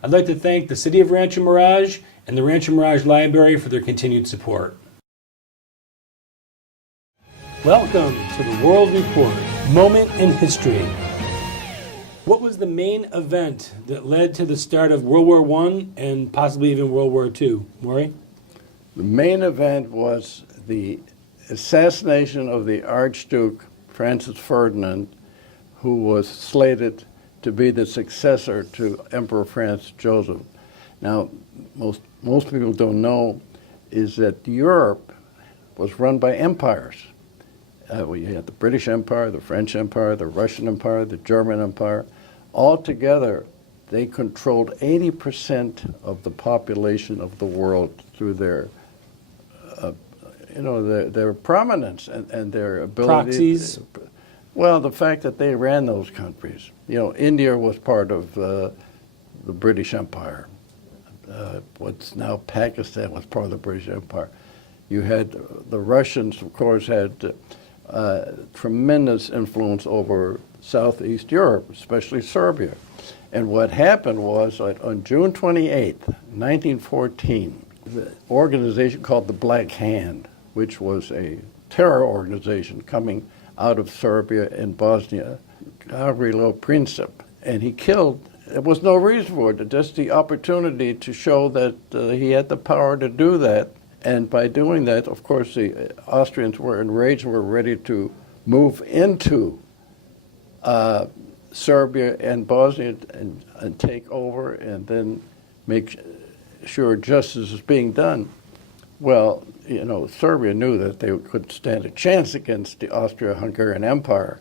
I'd like to thank the City of Rancho Mirage and the Rancho Mirage Library for their continued support. Welcome to the World Report, Moment in History. What was the main event that led to the start of World War I and possibly even World War II? Maury? The main event was the assassination of the Archduke Francis Ferdinand, who was slated to be the successor to Emperor Franz Joseph. Now, most people don't know is that Europe was run by empires. We had the British Empire, the French Empire, the Russian Empire, the German Empire. All together, they controlled 80% of the population of the world through their their prominence and their ability. Proxies? Well, the fact that they ran those countries. India was part of the British Empire. What's now Pakistan was part of the British Empire. You had the Russians, of course, had tremendous influence over Southeast Europe, especially Serbia. And what happened was that on June 28th, 1914, the organization called the Black Hand, which was a terror organization coming out of Serbia and Bosnia, Gavrilo Princip, and he killed. There was no reason for it, just the opportunity to show that he had the power to do that. And by doing that, of course, the Austrians were enraged and were ready to move into Serbia and Bosnia and take over and then make sure justice is being done. Well, Serbia knew that they couldn't stand a chance against the Austro-Hungarian Empire.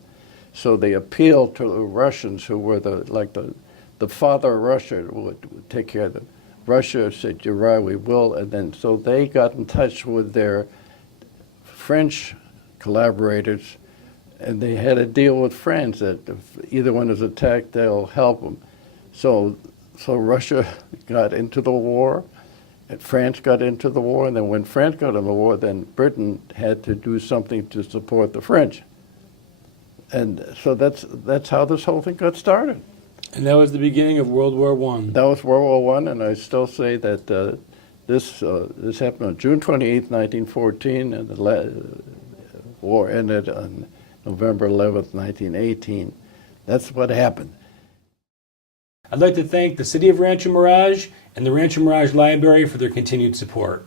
So they appealed to the Russians, who were the father of Russia, would take care of them. Russia said, "You're right, we will." And then so they got in touch with their French collaborators, and they had a deal with France that if either one is attacked, they'll help them. So Russia got into the war, and France got into the war, and then when France got into the war, then Britain had to do something to support the French. And so that's how this whole thing got started. And that was the beginning of World War I. That was World War I, and I still say that this happened on June 28, 1914, and the war ended on November 11th, 1918. That's what happened. I'd like to thank the City of Rancho Mirage and the Rancho Mirage Library for their continued support.